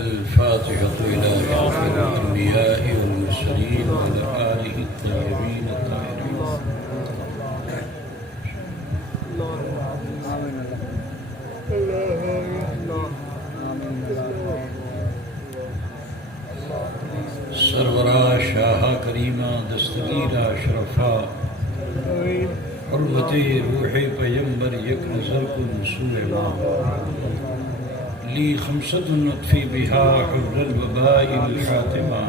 الفاتحة إلى آخر الأنبياء والمرسلين وعلى آله الطيبين الطاهرين. سرورا شاہ کریمہ دستگیرہ شرفا حرمت روح پیمبر یک نظر کن سوء ماں لی خمسة نطفی بها حر الوباء الحاتمہ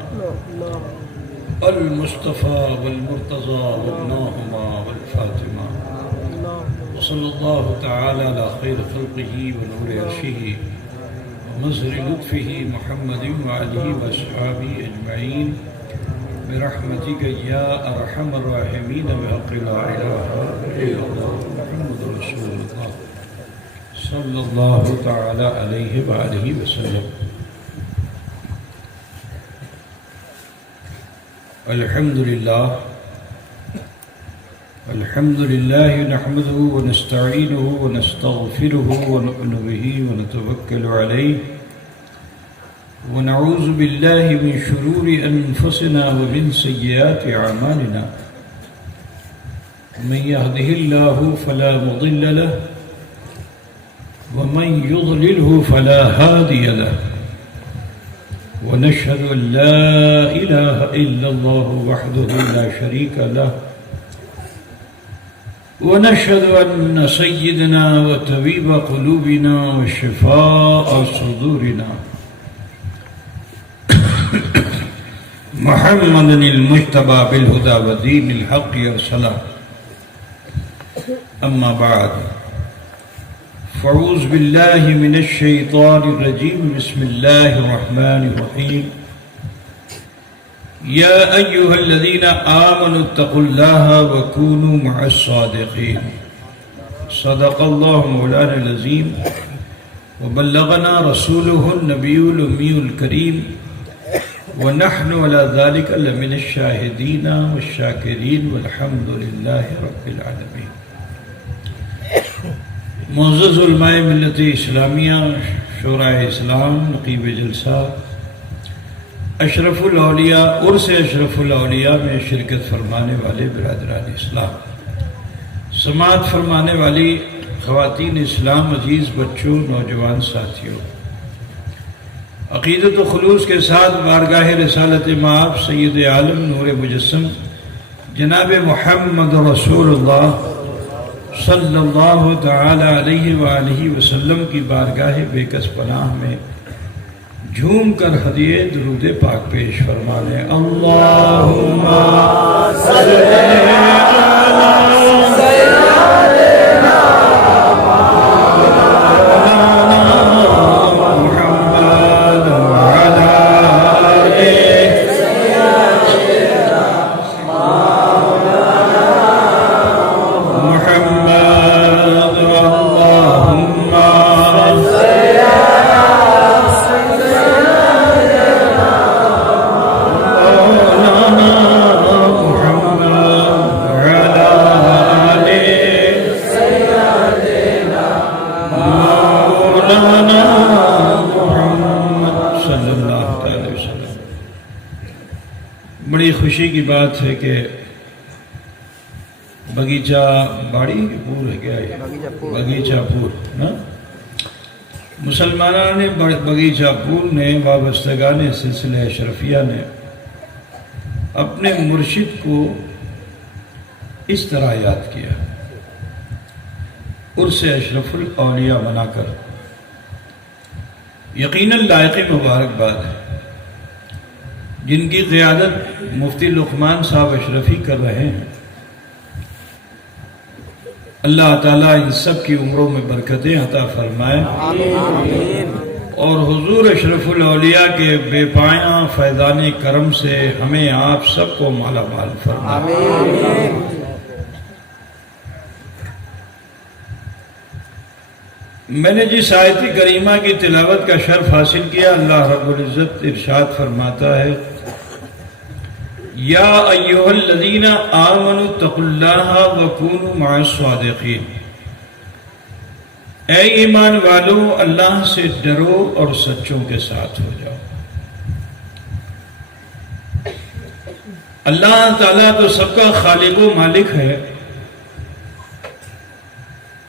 المصطفى والمرتضى وابناهما والفاطمہ وصلی اللہ تعالی علی خیر خلقه ونور عرشه ومظہر لطفه محمد وعلیہ واصحابہ اجمعین برحمتک یا ارحم الراحمین بحق لا الہ الا اللہ محمد رسول اللہ صلی اللہ تعالی علیہ وآلہ وسلم. الحمدللہ نحمده ونستعینه ونستغفره ونؤمن به ونتوکل علیہ ونعوذ باللہ من شرور انفسنا ومن سیئات اعمالنا من يهده الله فلا مضل له ومن يضلله فلا هادي له ونشهد أن لا إله إلا الله وحده لا شريك له ونشهد أن سيدنا وطبيب قلوبنا وشفاء صدورنا محمد المجتبى بالهدى ودين الحق يرسله. أما بعد فاعوذ باللہ من الشیطان الرجیم بسم اللہ الرحمن الرحیم. یا ایہا الذین آمنوا اتقوا اللہ وکونوا مع الصادقین. صدق اللہ مولانا العظیم وبلغنا رسولہ النبی الأمی الکریم ونحن على ذلك لمن الشاہدین والشاکرین والحمد للہ رب العالمین. معزز علماء ملت اسلامیہ، شورائے اسلام، نقیب جلسہ، اشرف الاولیاء، عرس اشرف الاولیاء میں شرکت فرمانے والے برادران اسلام، سماعت فرمانے والی خواتین اسلام، عزیز بچوں، نوجوان ساتھیوں، عقیدت و خلوص کے ساتھ بارگاہ رسالت مآب سید عالم نور مجسم جناب محمد رسول اللہ صلی اللہ تعالی علیہ وآلہ وسلم کی بارگاہ بے کس پناہ میں جھوم کر ہدیے درود پاک پیش فرمانے. اللہم صلی علی سیدنا محمد وعلی آلہ خوشی کی بات ہے کہ بگیچہ باڑی پور ہے کیا ہے بگیچہ پور مسلمانوں نے بگیچہ پور نے وابستگان سلسلہ اشرفیہ نے اپنے مرشد کو اس طرح یاد کیا. عرس اشرف الاولیاء منا کر یقیناً لائق مبارکباد ہے. جن کی قیادت مفتی لقمان صاحب اشرفی کر رہے ہیں. اللہ تعالیٰ ان سب کی عمروں میں برکتیں عطا فرمائے اور حضور اشرف الاولیاء کے بے پایاں فیضان کرم سے ہمیں آپ سب کو مالا مال فرمائے. میں نے جس آیت کریمہ کی تلاوت کا شرف حاصل کیا، اللہ رب العزت ارشاد فرماتا ہے یا ایہا الذین آمنوا اتقوا اللہ وکونوا مع الصادقین. اے ایمان والو اللہ سے ڈرو اور سچوں کے ساتھ ہو جاؤ۔ اللہ تعالیٰ تو سب کا خالق و مالک ہے،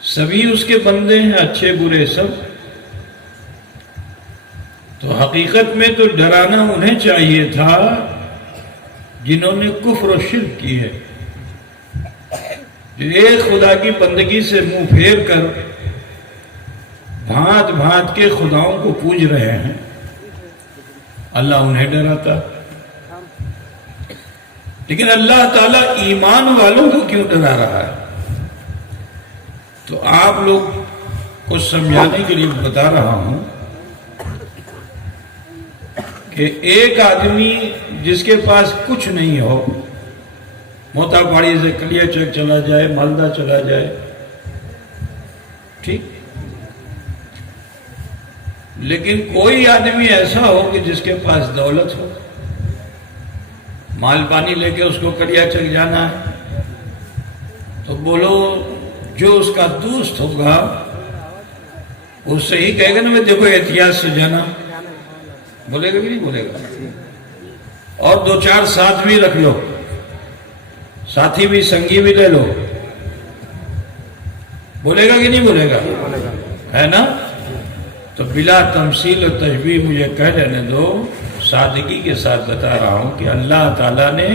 سبھی اس کے بندے ہیں، اچھے برے سب۔ تو حقیقت میں تو ڈرانا انہیں چاہیے تھا جنہوں نے کفر و شرک کی ہے، جو ایک خدا کی بندگی سے منہ پھیر کر بھانت بھانت کے خداؤں کو پوج رہے ہیں، اللہ انہیں ڈراتا۔ لیکن اللہ تعالیٰ ایمان والوں کو کیوں ڈرا رہا ہے؟ تو آپ لوگ کو سمجھانے کے لیے بتا رہا ہوں کہ ایک آدمی جس کے پاس کچھ نہیں ہو، موتا پاڑی سے کلیا چک چلا جائے، مالدہ چلا جائے، ٹھیک، لیکن کوئی آدمی ایسا ہو کہ جس کے پاس دولت ہو، مال پانی لے کے اس کو کلیا چک جانا ہے، تو بولو جو اس کا دوست ہوگا اس سے ہی کہے گا نا میں دیکھو احتیاط سے جانا، بولے گا بھی نہیں بولے گا؟ اور دو چار ساتھ بھی رکھ لو، ساتھی بھی سنگی بھی لے لو، بولے گا کہ نہیں بولے گا؟ ہے نا؟ تو بلا تمثیل و تشبیہ مجھے کہہ لینے دو، سادگی کے ساتھ بتا رہا ہوں کہ اللہ تعالیٰ نے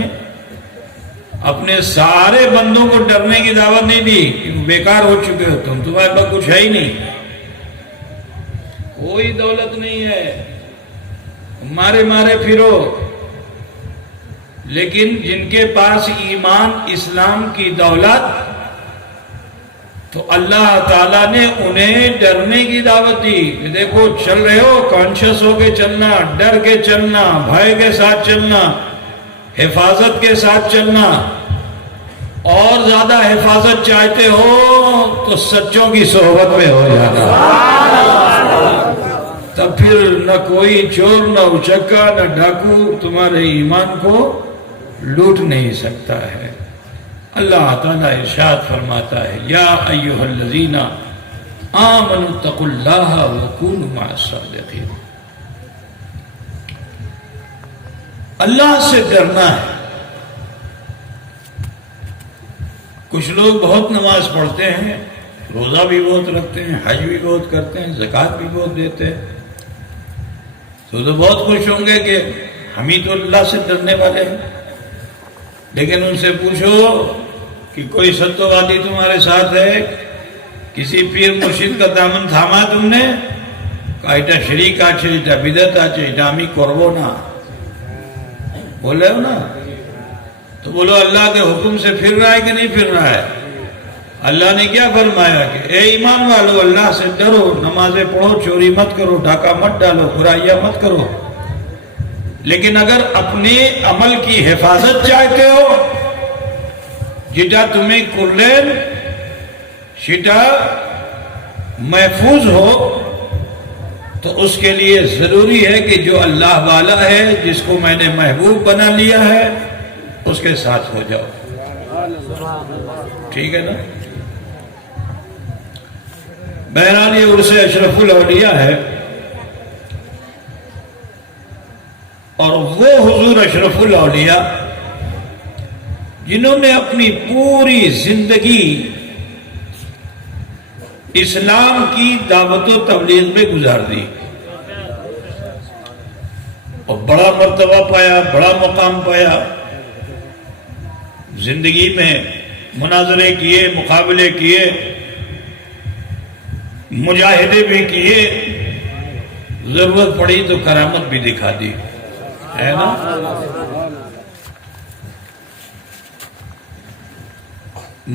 اپنے سارے بندوں کو ڈرنے کی دعوت نہیں دی کہ بیکار ہو چکے ہو تم، تمہارے پاس کچھ ہے ہی نہیں، کوئی دولت نہیں ہے، مارے مارے پھرو، لیکن جن کے پاس ایمان اسلام کی دولت، تو اللہ تعالیٰ نے انہیں ڈرنے کی دعوت دی کہ دیکھو چل رہے ہو، کانشیس ہو کے چلنا، ڈر کے چلنا، بھائی کے ساتھ چلنا، حفاظت کے ساتھ چلنا، اور زیادہ حفاظت چاہتے ہو تو سچوں کی صحبت میں ہو جانا، تب پھر نہ کوئی چور، نہ اچکا، نہ ڈاکو تمہارے ایمان کو لوٹ نہیں سکتا ہے۔ اللہ تعالیٰ ارشاد فرماتا ہے یا ایھا الذین آمنوا اتقوا اللہ وکونوا مع الصادقین، اللہ سے ڈرنا ہے۔ کچھ لوگ بہت نماز پڑھتے ہیں، روزہ بھی بہت رکھتے ہیں، حج بھی بہت کرتے ہیں، زکوٰۃ بھی بہت دیتے ہیں، تو بہت خوش ہوں گے کہ ہم ہی تو اللہ سے ڈرنے والے ہیں۔ لیکن ان سے پوچھو کہ کوئی ستووادی تمہارے ساتھ ہے، کسی پیر مرشد کا دامن تھاما تم نے، کہا ایٹا شریک آچے، ایٹا بدعت آچے، ایٹا ہمیں کربو نا، بولے ہو نا؟ تو بولو اللہ کے حکم سے پھر رہا ہے کہ نہیں پھر رہا ہے؟ اللہ نے کیا فرمایا کہ اے ایمان والو اللہ سے ڈرو، نمازیں پڑھو، چوری مت کرو، ڈاکہ مت ڈالو، برائیاں مت کرو، لیکن اگر اپنے عمل کی حفاظت چاہتے ہو، جیٹا تمہیں کرلین شیٹا محفوظ ہو، تو اس کے لیے ضروری ہے کہ جو اللہ والا ہے، جس کو میں نے محبوب بنا لیا ہے، اس کے ساتھ ہو جاؤ، ٹھیک ہے نا؟ بہرحال یہ عرص اشرف الاولیاء ہے، اور وہ حضور اشرف الاولیاء جنہوں نے اپنی پوری زندگی اسلام کی دعوت و تبلیغ میں گزار دی، اور بڑا مرتبہ پایا، بڑا مقام پایا، زندگی میں مناظرے کیے، مقابلے کیے، مجاہدے بھی کیے، ضرورت پڑی تو کرامت بھی دکھا دی، ہے نا؟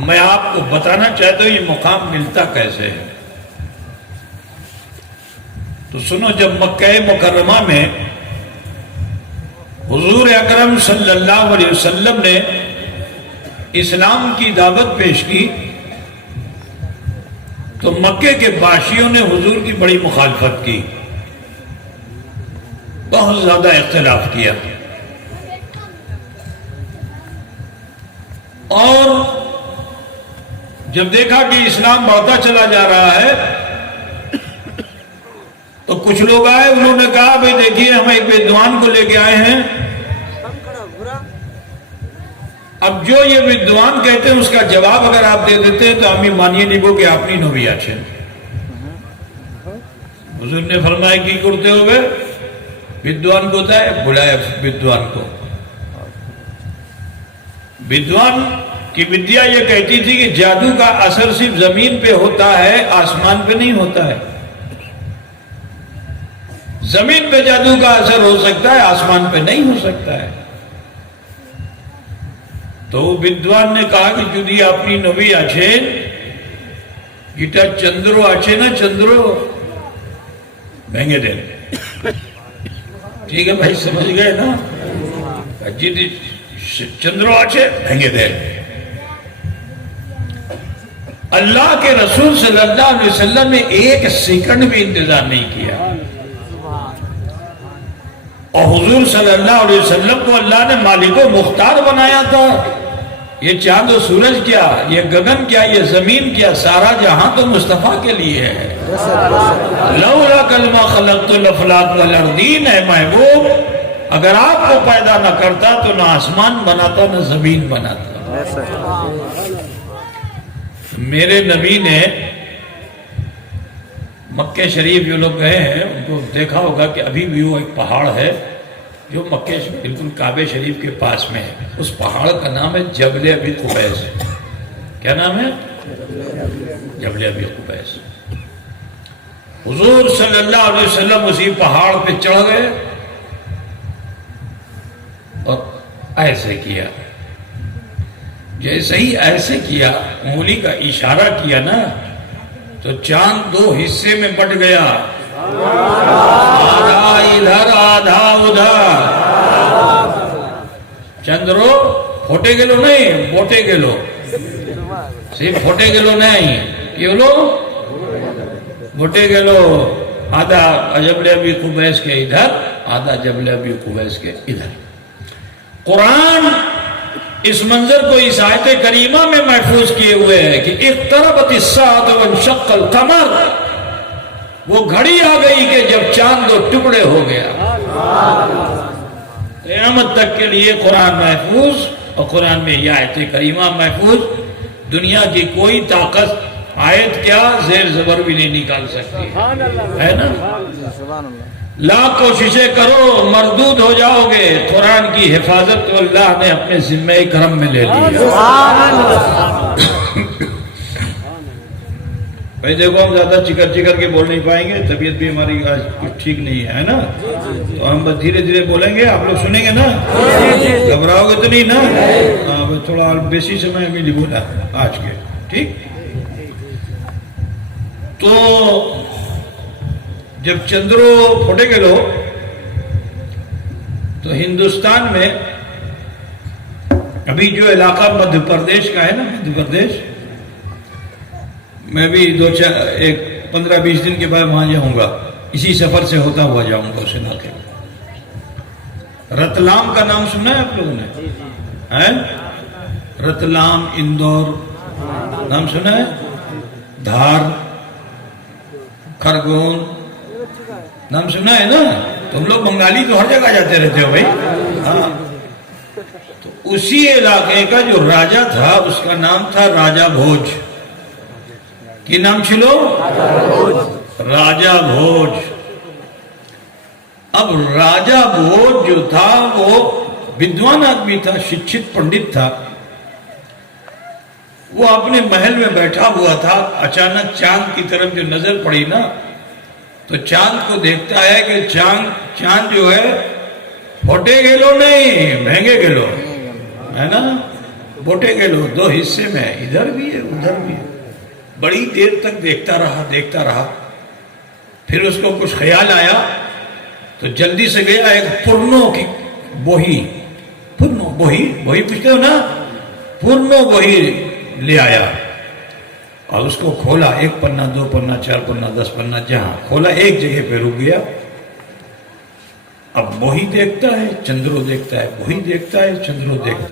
میں آپ کو بتانا چاہتا ہوں یہ مقام ملتا کیسے ہے۔ تو سنو، جب مکہ مکرمہ میں حضور اکرم صلی اللہ علیہ وسلم نے اسلام کی دعوت پیش کی، تو مکے کے باشیوں نے حضور کی بڑی مخالفت کی، بہت زیادہ اختلاف کیا، اور جب دیکھا کہ اسلام بڑھتا چلا جا رہا ہے کچھ لوگ آئے, انہوں نے کہا بھئی دیکھیے ہم ایک ودوان کو لے کے آئے ہیں. اب جو یہ ودوان کہتے ہیں اس کا جواب اگر آپ دے دیتے ہیں تو ہمیں مانیے نہیں کہ آپ نہیں نبی آچھے. حضور نے فرمایا کی کرتے ہوئے ودوان کو ہوتا ہے, بلایا ودوان کو. ودوان کی ودیا یہ کہتی تھی کہ جادو کا اثر صرف زمین پہ ہوتا ہے, آسمان پہ نہیں ہوتا ہے. زمین پہ جادو کا اثر ہو سکتا ہے, آسمان پہ نہیں ہو سکتا ہے. تو ودوان نے کہا کہ جدی اپنی نبی آچھین گیٹا چندرو آچھے نا, چندرو بھینگے دیں. ٹھیک ہے بھائی, سمجھ گئے نا, جدی چندرو آچھے بھینگے دیں. اللہ کے رسول صلی اللہ علیہ وسلم نے ایک سیکنڈ بھی انتظار نہیں کیا, اور حضور صلی اللہ علیہ وسلم کو اللہ نے مالک و مختار بنایا تھا. یہ چاند و سورج کیا, یہ گگن کیا, یہ زمین کیا, سارا جہاں تو مصطفیٰ کے لیے ہے. لولا کلمہ خلقت الافلاک والارضین, ہے محبوب اگر آپ کو پیدا نہ کرتا تو نہ آسمان بناتا نہ زمین بناتا. میرے نبی نے مکہ شریف جو لوگ گئے ہیں ان کو دیکھا ہوگا کہ ابھی بھی وہ ایک پہاڑ ہے جو مکہ بالکل کعبہ شریف کے پاس میں ہے. اس پہاڑ کا نام ہے جبل ابی قبیس. کیا نام ہے؟ جبل ابی قبیس. حضور صلی اللہ علیہ وسلم اسی پہاڑ پہ چڑھ گئے اور ایسے کیا. جیسے ہی ایسے کیا, انگلی کا اشارہ کیا نا, تو چاند دو حصے میں بٹ گیا, آدھا ادھر آدھا ادھر. چندرو پھوٹے گلو نہیں, بوٹے گلو, صرف پھوٹے گلو نہیں, یہ لو بوٹے گلو. آدھا جبل ابی قبیس کے ادھر, آدھا جبل ابی قبیس کے ادھر. قرآن اس منظر کو اس آیت کریمہ میں محفوظ کیے ہوئے ہے کہ اقتربت الساعۃ وانشق القمر. وہ گھڑی آ گئی کہ جب چاند دو ٹکڑے ہو گیا. قیامت تک کے لیے قرآن محفوظ, اور قرآن میں یہ آیت کریمہ محفوظ. دنیا کی کوئی طاقت آیت کیا زیر زبر بھی نہیں نکال سکتی ہے نا. لاکھ کوششیں کرو مردود ہو جاؤ گے. قرآن کی حفاظت تو اللہ نے اپنے ذمہ کرم میں لے لی. بھائی دیکھو ہم زیادہ چکر کے بول نہیں پائیں گے, طبیعت بھی ہماری آج کچھ ٹھیک نہیں ہے نا, تو ہم بس دھیرے دھیرے بولیں گے, آپ لوگ سنیں گے نا, گھبراؤ گے تو نہیں نا. تھوڑا بیسی سمے میں نہیں بولا آج کے, ٹھیک. تو جب چندرو پھوٹے گلو تو ہندوستان میں ابھی جو علاقہ مدھیہ پردیش کا ہے نا, مدھیہ پردیش, میں بھی 15-20 دن کے بعد وہاں جاؤں گا. اسی سفر سے ہوتا ہوا جاؤں گا اس علاقے میں. رتلام کا نام سنا ہے آپ لوگوں نے؟ رتلام, اندور نام سنا ہے؟ دھار, کھرگون نام سنا ہے نا. تم لوگ بنگالی تو ہر جگہ جاتے رہتے ہو بھائی. ہاں, تو اسی علاقے کا جو راجہ تھا اس کا نام تھا راجہ بھوج. کی نام چلو؟ راجہ بھوج. اب راجہ بھوج جو تھا وہ ودوان آدمی تھا, شکشت پنڈت تھا. وہ اپنے محل میں بیٹھا ہوا تھا. اچانک چاند کی طرف جو نظر پڑی نا, تو چاند کو دیکھتا ہے کہ چاند جو ہے بوٹے گلو نہیں, بھینگے گلو ہے نا. بوٹے گلو, دو حصے میں, ادھر بھی ہے ادھر بھی ہے. بڑی دیر تک دیکھتا رہا. پھر اس کو کچھ خیال آیا تو جلدی سے گیا ایک پرنوں کی بوہی پوچھتے ہو نا, پرنوں بوہی لے آیا اور اس کو کھولا. 1 پنا, 2 پنا, 4 پنا, 10 پنا, جہاں کھولا ایک جگہ پہ رک گیا. اب وہی دیکھتا ہے, چندرو دیکھتا ہے, وہی دیکھتا ہے, چندرو دیکھتا ہے.